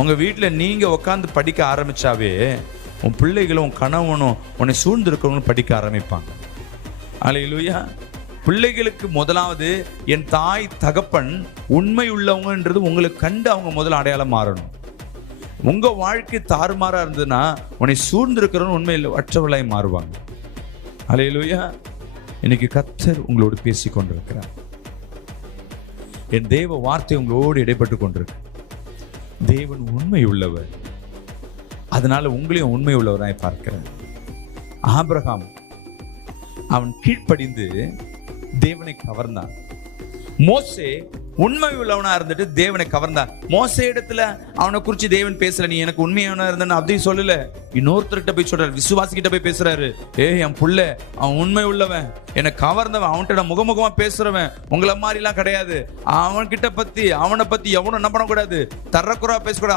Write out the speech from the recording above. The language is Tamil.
உங்க வீட்டில் நீங்க உட்காந்து படிக்க ஆரம்பிச்சாவே உன் பிள்ளைகளும் உன் கணவனும் உன்னை சூழ்ந்திருக்கிறவங்களும் படிக்க ஆரம்பிப்பாங்க. அல்லேலூயா. பிள்ளைகளுக்கு முதலாவது என் தாய் தகப்பன் உண்மை உள்ளவங்கன்றது உங்களுக்கு கண்டு அவங்க முதல்ல அடையாளம் மாறணும். உங்க வாழ்க்கை தாறுமாறா இருந்ததுன்னா உன்னை சூழ்ந்திருக்கிறவங்க உண்மையில் அற்றவர்களாய் மாறுவாங்க. அல்லேலூயா. இன்னைக்கு கர்த்தர் உங்களோடு பேசி கொண்டிருக்கிறார். என் தேவ வார்த்தை உங்களோடு இடைப்பட்டு கொண்டிருக்கு. தேவன் உண்மை உள்ளவர், அதனால உங்களையும் உண்மை உள்ளவராய் பார்க்கிறேன். ஆபிரகாம் அவன் கீழ்ப்படிந்து தேவனை கவர்ந்தான். மோசே உண்மை உள்ளவனா இருந்துட்டு தேவனை கவர்ந்தான். மோசே இடத்துல அவனை குறிச்சு தேவன் பேசல, நீ எனக்கு உண்மையானவனா இருந்தன்னு அப்படி சொல்லல. இன்னொருத்தர்கிட்ட போய் சொல்றாரு, விசுவாசிக்கிட்ட போய் பேசுறாரு, என் புள்ள அவன் உண்மை உள்ளவன், என்னை கவர்ந்தவன், அவன்கிட்ட முகமுகமா பேசுறவன், உங்களை மாதிரி எல்லாம் கிடையாது. அவனை பத்தி எவனும் என்ன பண்ணக்கூடாது, தரக்குறா பேசக்கூடாது.